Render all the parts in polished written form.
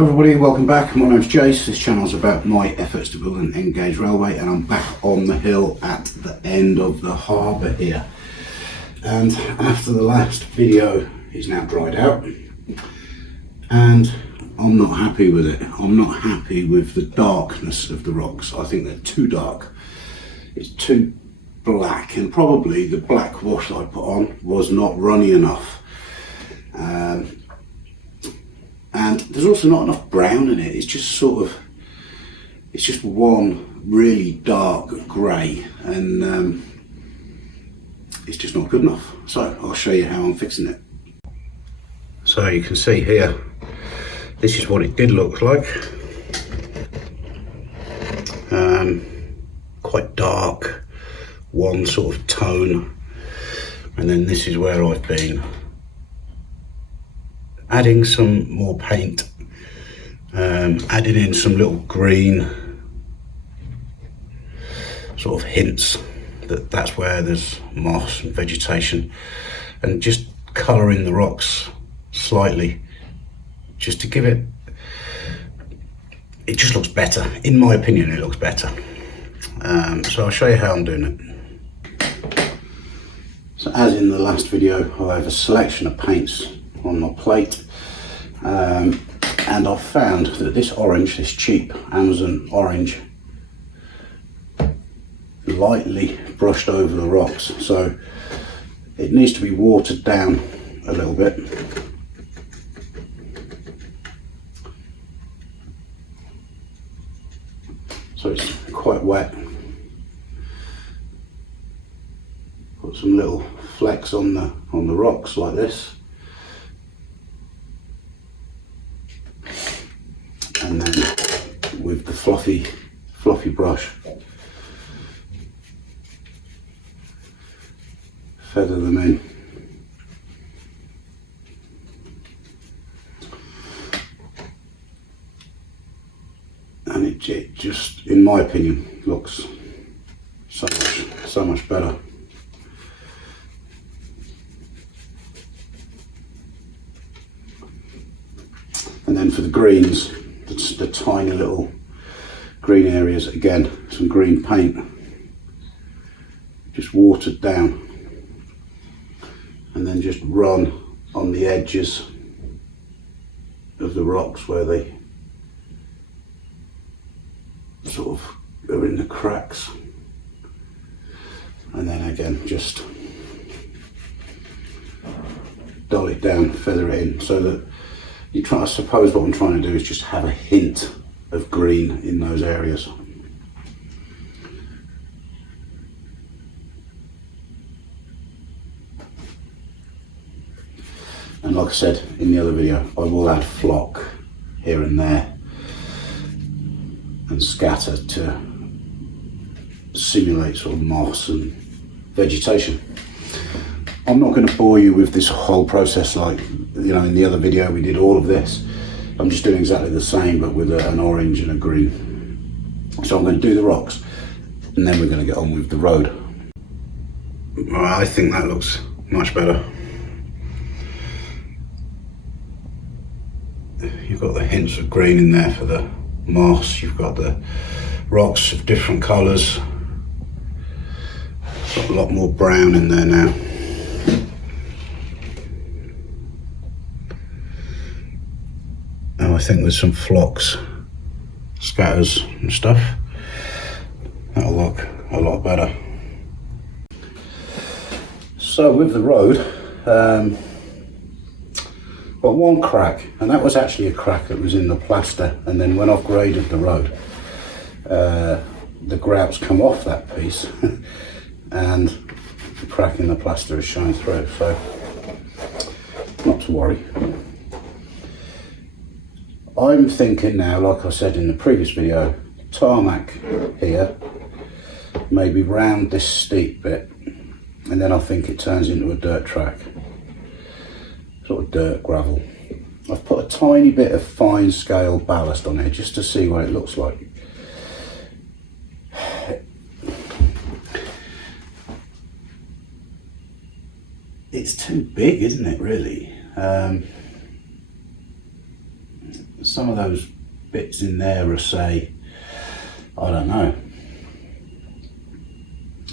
Hello everybody, welcome back. My name's Jace. This channel is about my efforts to build an N-gauge railway, and I'm back on the hill at the end of the harbour here. And after the last video, it's now dried out and I'm not happy with it. I'm not happy with the darkness of the rocks. I think they're too dark. It's too black, and probably the black wash that I put on was not runny enough. And there's also not enough brown in it. It's just it's just one really dark grey, and it's just not good enough. So I'll show you how I'm fixing it. So you can see here, this is what it did look like. Quite dark, one sort of tone, and then this is where I've been adding some more paint, adding in some little green sort of hints that that's where there's moss and vegetation, and just colouring the rocks slightly just to give it just looks better. In my opinion, it looks better. So I'll show you how I'm doing it. So as in the last video, I have a selection of paints on my plate, and I've found that this orange, this cheap Amazon orange, lightly brushed over the rocks, so it needs to be watered down a little bit. So it's quite wet. Put some little flecks on the rocks like this, and then with the fluffy brush, feather them in. And it just, in my opinion, looks so much better. And then for the greens, the tiny little green areas, again, some green paint, just watered down, and then just run on the edges of the rocks where they sort of are in the cracks, and then again just dull it down, feather it in, so that I suppose what I'm trying to do is just have a hint of green in those areas. And like I said in the other video, I will add flock here and there and scatter to simulate sort of moss and vegetation. I'm not going to bore you with this whole process, like, you know, in the other video we did all of this. I'm just doing exactly the same, but with an orange and a green. So I'm going to do the rocks, and then we're going to get on with the road. Well, I think that looks much better. You've got the hints of green in there for the moss, you've got the rocks of different colours, got a lot more brown in there now. And I think with some flocks, scatters and stuff, that'll look a lot better. So with the road, got one crack, and that was actually a crack that was in the plaster, and then when I've graded the road, the grout's come off that piece and the crack in the plaster is showing through, so not to worry. I'm thinking now, like I said in the previous video, tarmac here, maybe round this steep bit, and then I think it turns into a dirt track, sort of dirt gravel. I've put a tiny bit of fine scale ballast on it just to see what it looks like. It's too big, isn't it, really? some of those bits in there are, say, I don't know,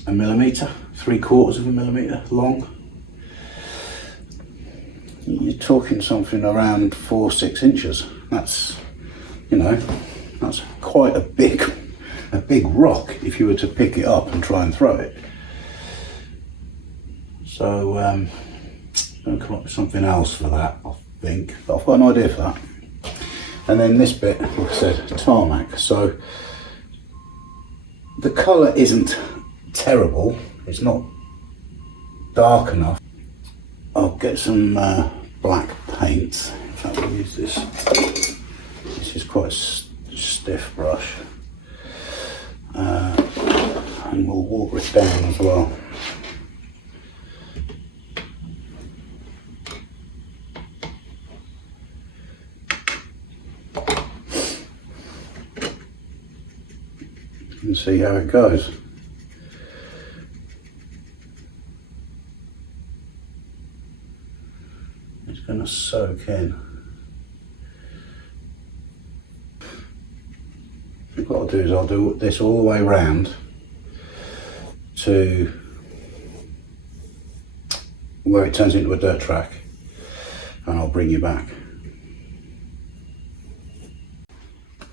1 millimetre, 3/4 of a millimetre long. You're talking something around 4-6 inches. That's, you know, that's quite a big rock if you were to pick it up and try and throw it. So I'm going to come up with something else for that, I think, but I've got an idea for that. And then this bit, like I said, tarmac. So the colour isn't terrible, it's not dark enough. I'll get some black paint. In fact, I'll use this. This is quite a stiff brush. And we'll water it down as well. And see how it goes. It's going to soak in. What I'll do is I'll do this all the way around to where it turns into a dirt track, and I'll bring you back.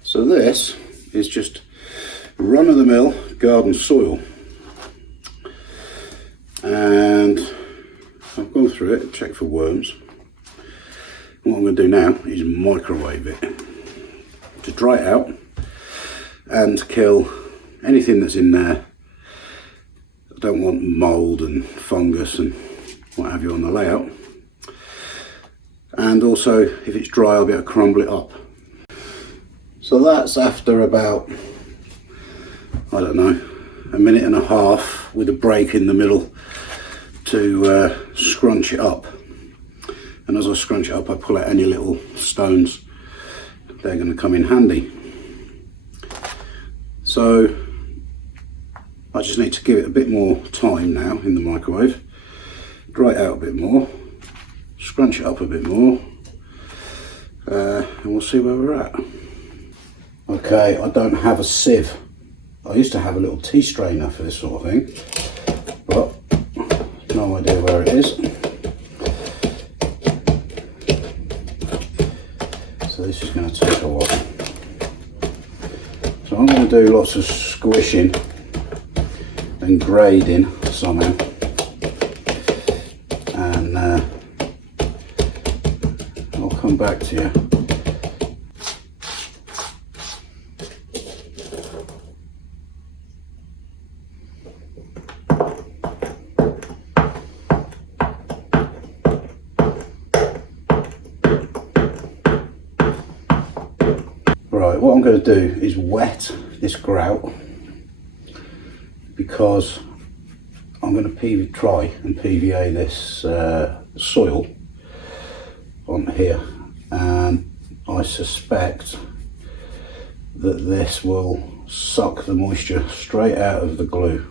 So this is just run-of-the-mill garden soil, and I've gone through it, checked for worms. What I'm going to do now is microwave it to dry it out and kill anything that's in there. I don't want mould and fungus and what have you on the layout. And also, if it's dry, I'll be able to crumble it up. So that's after about, I don't know, 1.5 minutes with a break in the middle to scrunch it up. And as I scrunch it up, I pull out any little stones. They're going to come in handy. So I just need to give it a bit more time now in the microwave, dry it out a bit more, scrunch it up a bit more, and we'll see where we're at. Okay, I don't have a sieve. I used to have a little tea strainer for this sort of thing, but no idea where it is. So this is going to take a while. So I'm going to do lots of squishing and grading somehow, and I'll come back to you. Right, what I'm going to do is wet this grout, because I'm going to try and PVA this soil on here, and I suspect that this will suck the moisture straight out of the glue.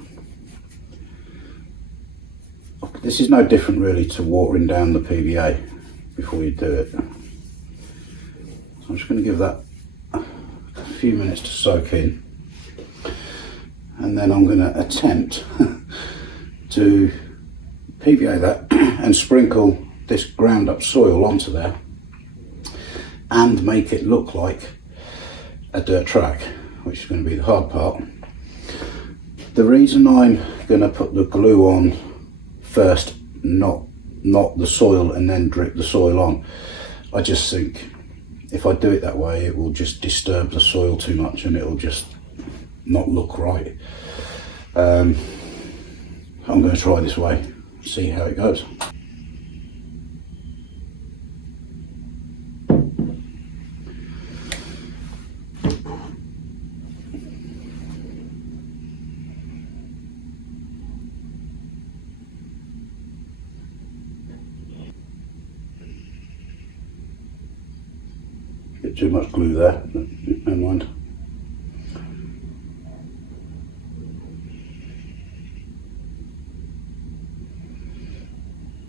This is no different really to watering down the PVA before you do it. So I'm just going to give that a few minutes to soak in, and then I'm going to attempt to PVA that and sprinkle this ground up soil onto there and make it look like a dirt track, which is going to be the hard part. The reason I'm going to put the glue on first, not the soil, and then drip the soil on, I just think if I do it that way, it will just disturb the soil too much and it'll just not look right. I'm going to try this way, see how it goes. Bit too much glue there, but never mind.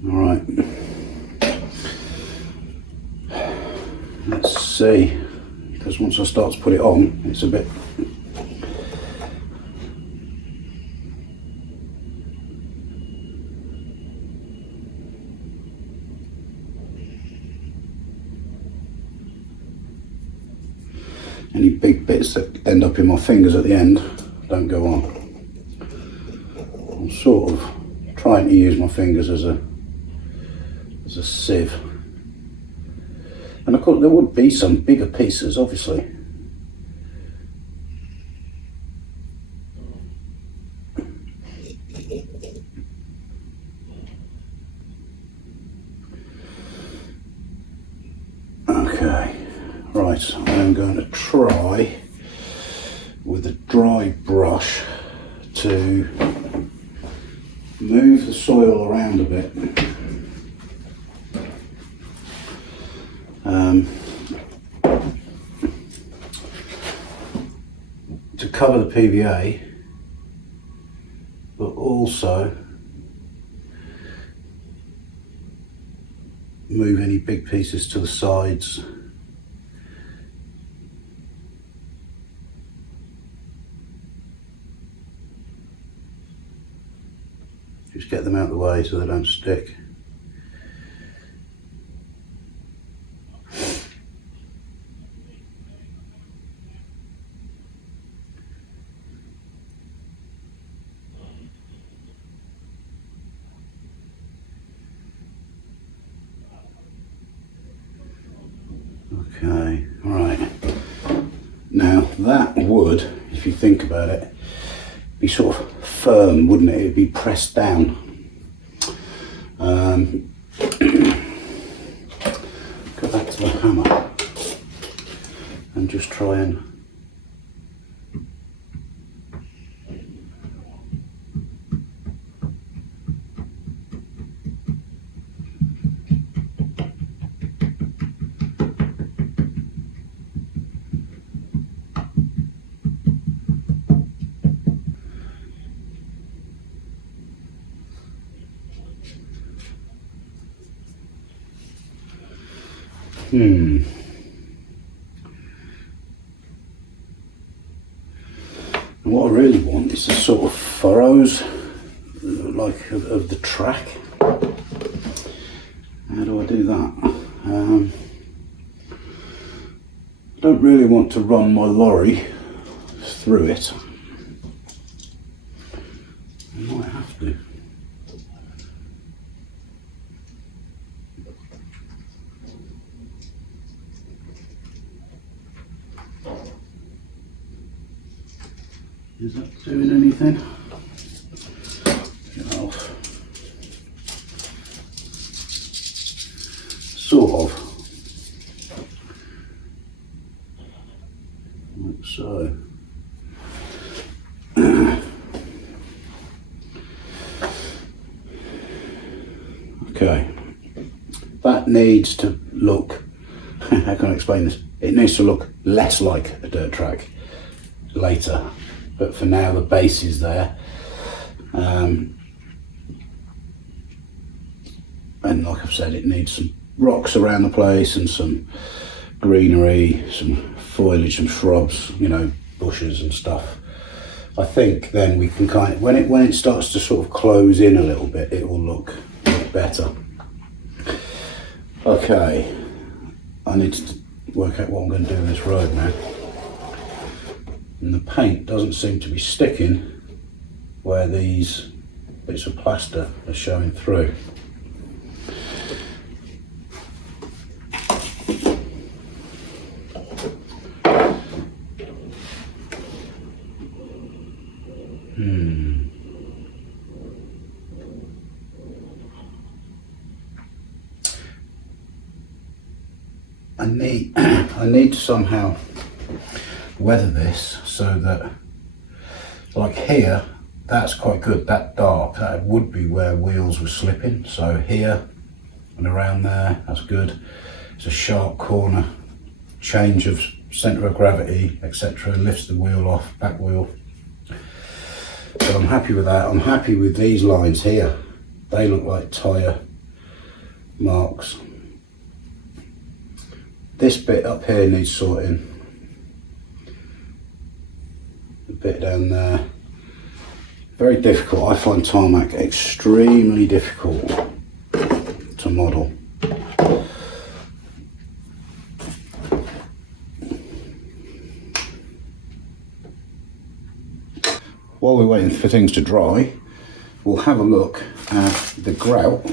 All right, let's see. because once I start to put it on, it's a bit any big bits that end up in my fingers at the end don't go on. I'm sort of trying to use my fingers as a sieve. And of course there would be some bigger pieces, obviously. Okay, right, I'm going to try with a dry brush to move the soil around a bit. To cover the PVA, but also move any big pieces to the sides. Just get them out of the way so they don't stick. Okay, right. Now that would, if you think about it, be sort of firm, wouldn't it? It'd be pressed down. Go back to the hammer and just try and What I really want is the sort of furrows, like of the track. How do I do that? I don't really want to run my lorry through it. I might have to. Is that doing anything? Get that off. Sort of. Like so. Okay. That needs to look, how can I explain this? It needs to look less like a dirt track later. But for now the base is there, and like I've said, it needs some rocks around the place and some greenery, some foliage, some shrubs, you know, bushes and stuff. I think then we can kind of, when it starts to sort of close in a little bit, it will look better. Okay, I need to work out what I'm going to do in this road now. And the paint doesn't seem to be sticking where these bits of plaster are showing through. I need to somehow weather this so that, like here, that's quite good, that dark, that would be where wheels were slipping. So here and around there, that's good. It's a sharp corner, change of centre of gravity, etc. Lifts the wheel off, back wheel. So I'm happy with that. I'm happy with these lines here. They look like tyre marks. This bit up here needs sorting. bit down there. Very difficult. I find tarmac extremely difficult to model. While we're waiting for things to dry, we'll have a look at the grout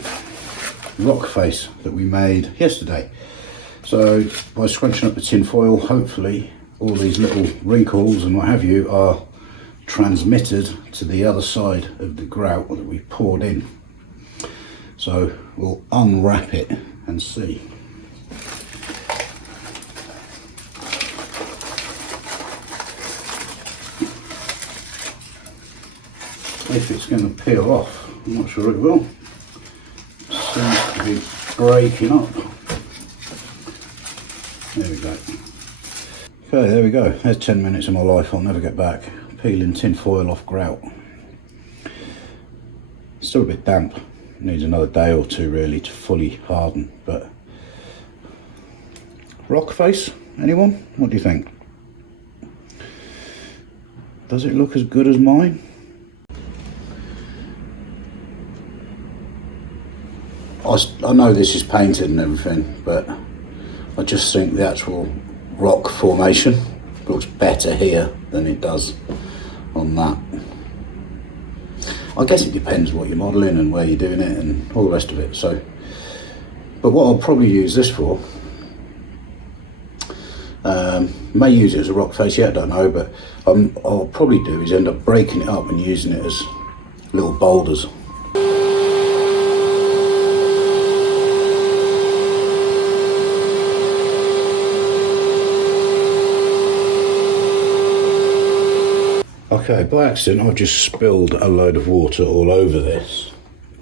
rock face that we made yesterday. So by scrunching up the tin foil, hopefully all these little wrinkles and what have you are transmitted to the other side of the grout that we poured in. So we'll unwrap it and see. If it's going to peel off, I'm not sure it will. It seems to be breaking up. There we go. Okay, there we go. There's 10 minutes of my life I'll never get back. Peeling tin foil off grout. Still a bit damp. Needs another day or two really to fully harden. But rock face, anyone? What do you think? Does it look as good as mine? I know this is painted and everything, but I just think the actual rock formation looks better here than it does on that. I guess it depends what you're modelling and where you're doing it and all the rest of it. So, but what I'll probably use this for, may use it as a rock face yet, I don't know, but I'll probably do is end up breaking it up and using it as little boulders. Okay, by accident I've just spilled a load of water all over this,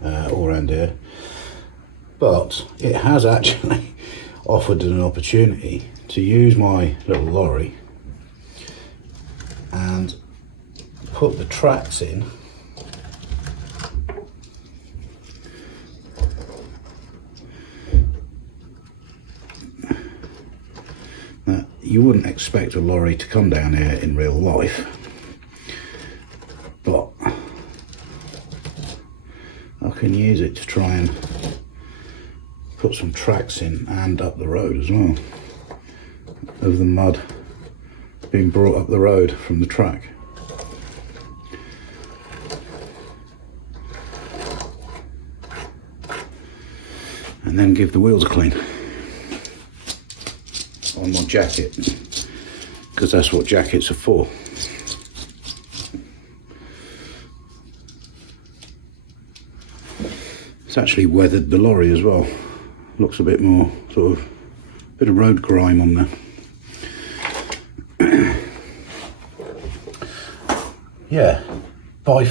all around here, but it has actually offered an opportunity to use my little lorry and put the tracks in now, you wouldn't expect a lorry to come down here in real life, but I can use it to try and put some tracks in and up the road as well, of the mud being brought up the road from the track. And then give the wheels a clean on my jacket, because that's what jackets are for. It's actually weathered the lorry as well. Looks a bit more sort of, bit of road grime on there. Yeah, by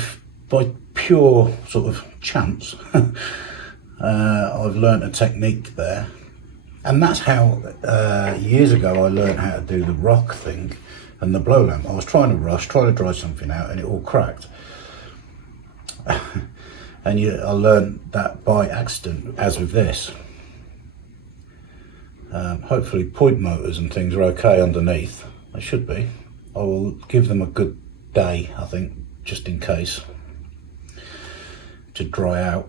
pure sort of chance, I've learnt a technique there, and that's how years ago I learned how to do the rock thing and the blow lamp. I was trying to dry something out, and it all cracked. And I learned that by accident, as with this. Hopefully point motors and things are okay underneath. They should be. I will give them a good day, I think, just in case, to dry out.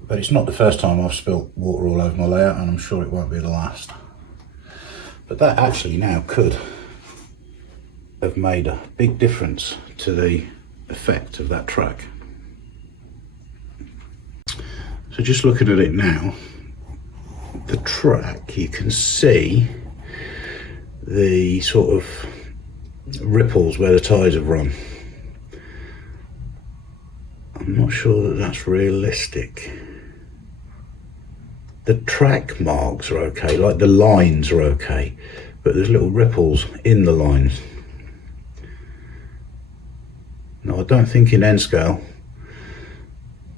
But it's not the first time I've spilt water all over my layout, and I'm sure it won't be the last. But that actually now could have made a big difference to the effect of that track. So just looking at it now, the track, you can see the sort of ripples where the tyres have run. I'm not sure that that's realistic. The track marks are okay, like the lines are okay, but there's little ripples in the lines. Now, I don't think in N scale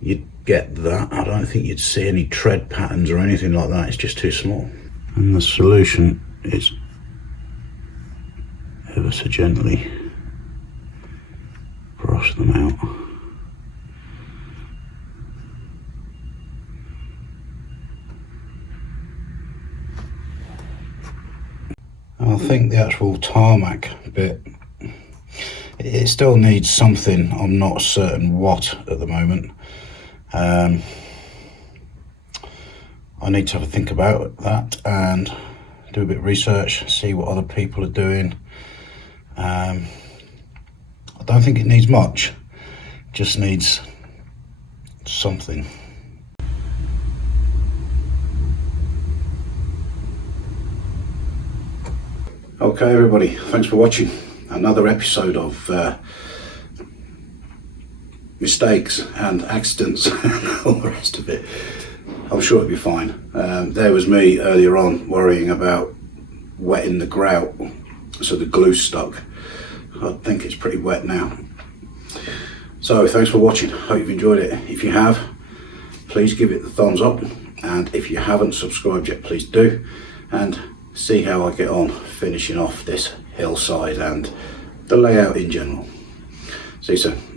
you'd get that. I don't think you'd see any tread patterns or anything like that. It's just too small. And the solution is ever so gently brush them out. I think the actual tarmac bit It still needs something. I'm not certain what at the moment. I need to have a think about that and do a bit of research, see what other people are doing. I don't think it needs much, just needs something. Okay everybody, thanks for watching another episode of mistakes and accidents and all the rest of it. I'm sure it'll be fine. There was me earlier on worrying about wetting the grout so the glue stuck. I think it's pretty wet now. So thanks for watching, hope you've enjoyed it. If you have, please give it the thumbs up, and if you haven't subscribed yet, please do, and see how I get on finishing off this hillside and the layout in general. See you soon.